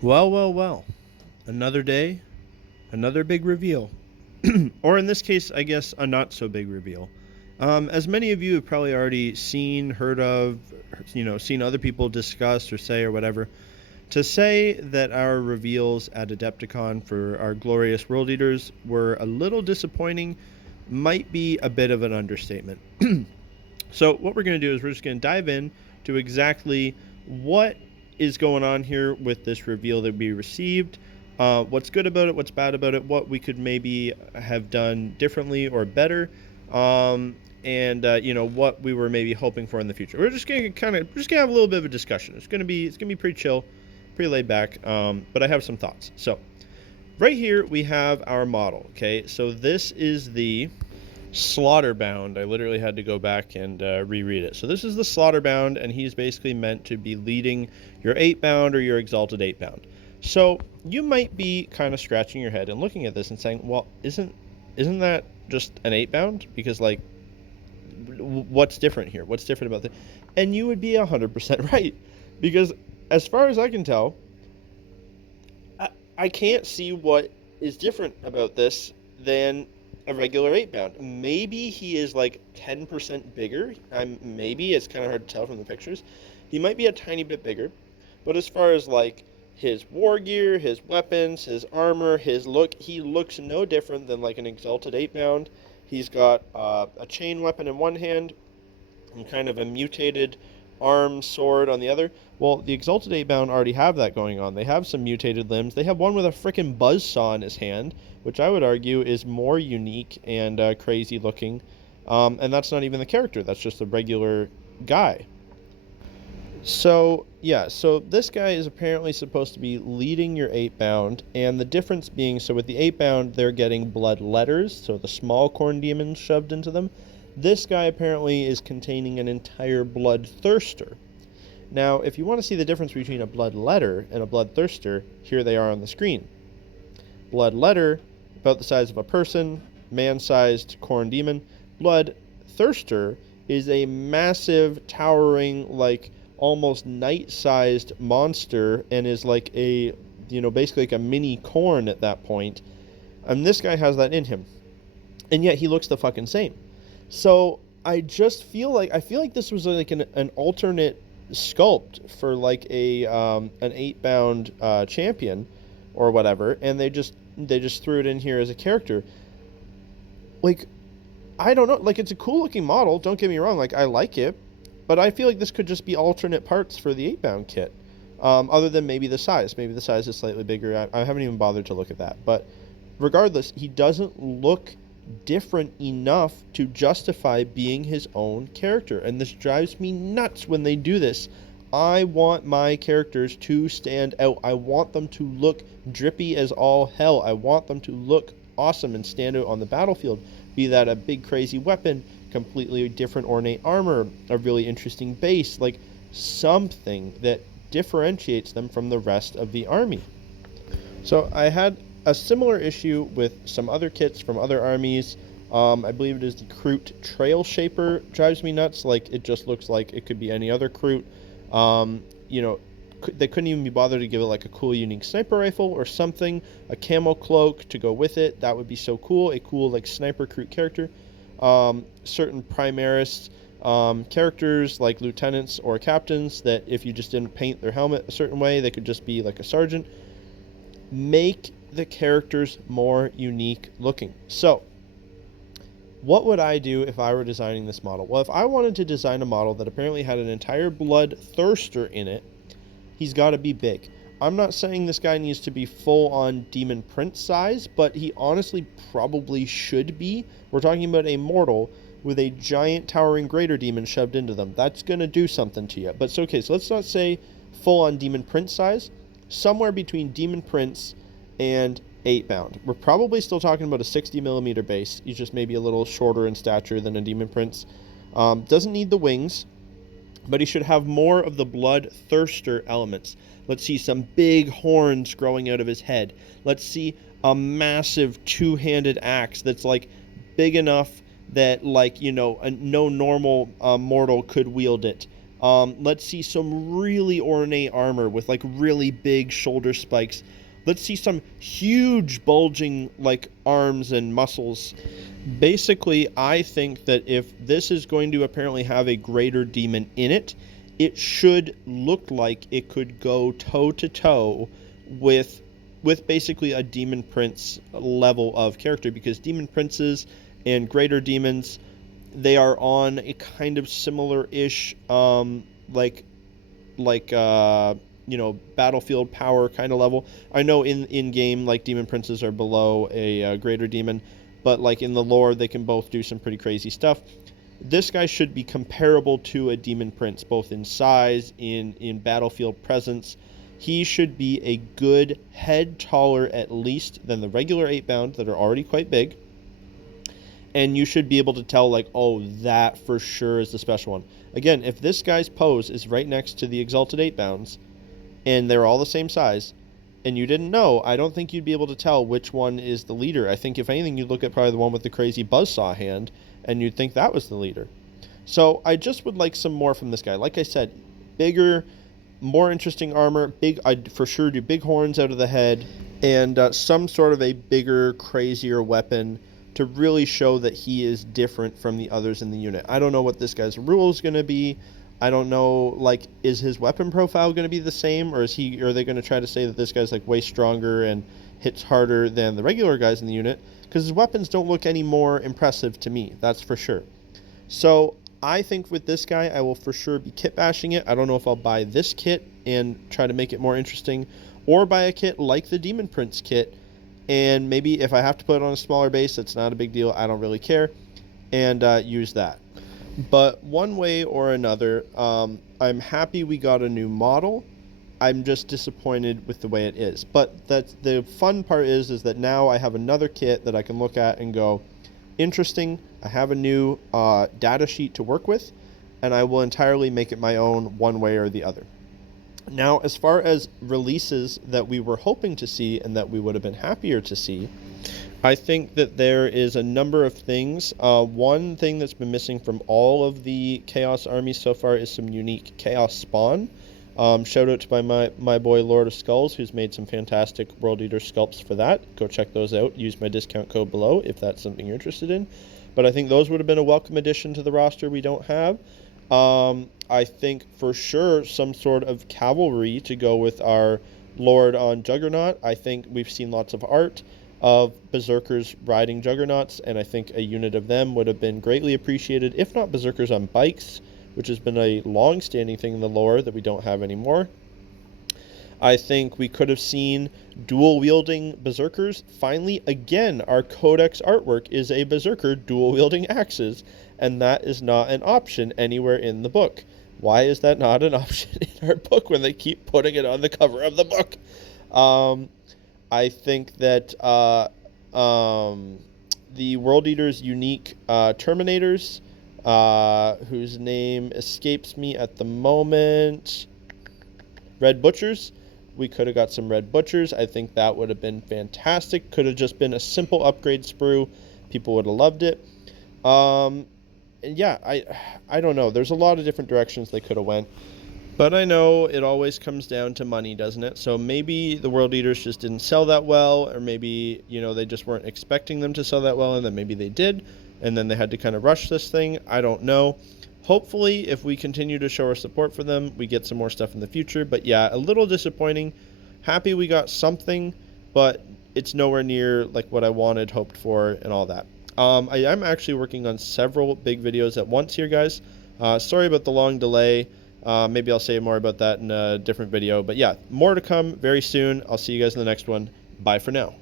Well, well, well. Another day, another big reveal. Or in this case, I guess a not so big reveal. As many of you have probably already seen, heard of, seen other people discuss or say or whatever, to say that our reveals at Adepticon for our glorious World Eaters were a little disappointing might be a bit of an understatement. So, what we're going to do is we're just going to dive in to exactly what is going on here with this reveal that we received, what's good about it, what's bad about it, what we could maybe have done differently or better, and what we were maybe hoping for in the future. We're just gonna have a little bit of a discussion. It's gonna be pretty chill, pretty laid back, but I have some thoughts. So right here we have our model. Okay, so this is the Slaughterbound. I literally had to go back and reread it. So this is the Slaughterbound, and he's basically meant to be leading your 8-bound or your Exalted 8-bound. So you might be kind of scratching your head and looking at this and saying, well, isn't that just an 8-bound? Because, like, what's different here? What's different about this? And you would be 100% right. Because as far as I can tell, I can't see what is different about this than a regular 8-bound. Maybe he is like 10% bigger. Maybe it's kind of hard to tell from the pictures. He might be a tiny bit bigger, but as far as like his war gear, his weapons, his armor, his look, he looks no different than like an Exalted 8-bound. He's got a chain weapon in one hand and kind of a mutated arm sword on the other. Well, the Exalted 8-bound already have that going on. They have some mutated limbs. They have one with a freaking buzzsaw in his hand, which I would argue is more unique and crazy looking. And that's not even the character. That's just a regular guy. So, yeah, so this guy is apparently supposed to be leading your 8-bound, and the difference being, so with the 8-bound, they're getting blood letters, so the small corn demons shoved into them. This guy apparently is containing an entire blood thirster. Now, if you want to see the difference between a blood letter and a blood thirster, here they are on the screen. Blood letter, about the size of a person, man-sized corn demon. Blood thirster is a massive, towering, like almost knight-sized monster, and is like a, basically like a mini corn at that point. And this guy has that in him, and yet he looks the fucking same. So I feel like this was like an alternate sculpt for like an 8-bound champion or whatever, and they just threw it in here as a character. Like, I don't know, like, it's a cool looking model, don't get me wrong, like, I like it, but I feel like this could just be alternate parts for the 8-bound kit, other than maybe the size. Maybe the size is slightly bigger. I haven't even bothered to look at that, but regardless, he doesn't look different enough to justify being his own character, and this drives me nuts when they do this. I want my characters to stand out. I want them to look drippy as all hell. I want them to look awesome and stand out on the battlefield, be that a big crazy weapon, completely different ornate armor, a really interesting base, like something that differentiates them from the rest of the army. So I had a similar issue with some other kits from other armies. I believe it is the Kroot Trail Shaper. Drives me nuts. Like, it just looks like it could be any other Kroot. They couldn't even be bothered to give it like a cool, unique sniper rifle or something. A camo cloak to go with it. That would be so cool. A cool like sniper Kroot character. Certain Primaris characters like lieutenants or captains that if you just didn't paint their helmet a certain way, they could just be like a sergeant. Make the characters more unique looking. So, what would I do if I were designing this model? Well, if I wanted to design a model that apparently had an entire blood thirster in it, he's got to be big. I'm not saying this guy needs to be full-on Demon Prince size, but he honestly probably should be. We're talking about a mortal with a giant towering greater demon shoved into them. That's going to do something to you. But it's okay, so let's not say full-on Demon Prince size. Somewhere between Demon Prince and 8-bound. We're probably still talking about a 60mm base. He's just maybe a little shorter in stature than a Demon Prince. Doesn't need the wings, but he should have more of the blood thirster elements. Let's see some big horns growing out of his head. Let's see a massive two-handed axe that's like big enough that, like, no normal mortal could wield it. Let's see some really ornate armor with like really big shoulder spikes. Let's see some huge bulging like arms and muscles. Basically, I think that if this is going to apparently have a greater demon in it, it should look like it could go toe to toe with basically a demon prince level of character, because demon princes and greater demons, they are on a kind of similar-ish like battlefield power kind of level. I know in game like demon princes are below a greater demon, but like in the lore they can both do some pretty crazy stuff. This guy should be comparable to a demon prince, both in size, in battlefield presence. He should be a good head taller at least than the regular 8-bound that are already quite big. And you should be able to tell, like, oh, that for sure is the special one. Again, if this guy's pose is right next to the Exalted 8-bounds, and they're all the same size, and you didn't know, I don't think you'd be able to tell which one is the leader. I think, if anything, you'd look at probably the one with the crazy buzzsaw hand, and you'd think that was the leader. So I just would like some more from this guy. Like I said, bigger, more interesting armor. I'd for sure do big horns out of the head, and some sort of a bigger, crazier weapon to really show that he is different from the others in the unit. I don't know what this guy's rule is going to be. I don't know, like, is his weapon profile going to be the same, or are they going to try to say that this guy's like way stronger and hits harder than the regular guys in the unit? Because his weapons don't look any more impressive to me, that's for sure. So I think with this guy, I will for sure be kit bashing it. I don't know if I'll buy this kit and try to make it more interesting, or buy a kit like the Demon Prince kit, and maybe if I have to put it on a smaller base, it's not a big deal, I don't really care, and use that. But one way or another, I'm happy we got a new model. I'm just disappointed with the way it is. But the fun part is that now I have another kit that I can look at and go, interesting, I have a new data sheet to work with, and I will entirely make it my own one way or the other. Now, as far as releases that we were hoping to see and that we would have been happier to see, I think that there is a number of things. One thing that's been missing from all of the Chaos armies so far is some unique Chaos spawn. Shout out to my boy Lord of Skulls, who's made some fantastic World Eater sculpts for that. Go check those out. Use my discount code below if that's something you're interested in. But I think those would have been a welcome addition to the roster we don't have. I think for sure some sort of cavalry to go with our Lord on Juggernaut. I think we've seen lots of art of berserkers riding juggernauts, and I think a unit of them would have been greatly appreciated, if not berserkers on bikes, which has been a long-standing thing in the lore that we don't have anymore. I think we could have seen dual-wielding berserkers. Finally, again, our codex artwork is a berserker dual-wielding axes, and that is not an option anywhere in the book. Why is that not an option in our book when they keep putting it on the cover of the book? I think that the World Eater's unique Terminators, whose name escapes me at the moment, Red Butchers. We could have got some Red Butchers. I think that would have been fantastic. Could have just been a simple upgrade sprue. People would have loved it. And yeah, I don't know. There's a lot of different directions they could have went. But I know it always comes down to money, doesn't it? So maybe the World Eaters just didn't sell that well, or maybe, they just weren't expecting them to sell that well, and then maybe they did, and then they had to kind of rush this thing. I don't know. Hopefully, if we continue to show our support for them, we get some more stuff in the future. But yeah, a little disappointing. Happy we got something, but it's nowhere near like what I wanted, hoped for, and all that. I am actually working on several big videos at once here, guys. Sorry about the long delay. Maybe I'll say more about that in a different video. But yeah, more to come very soon. I'll see you guys in the next one. Bye for now.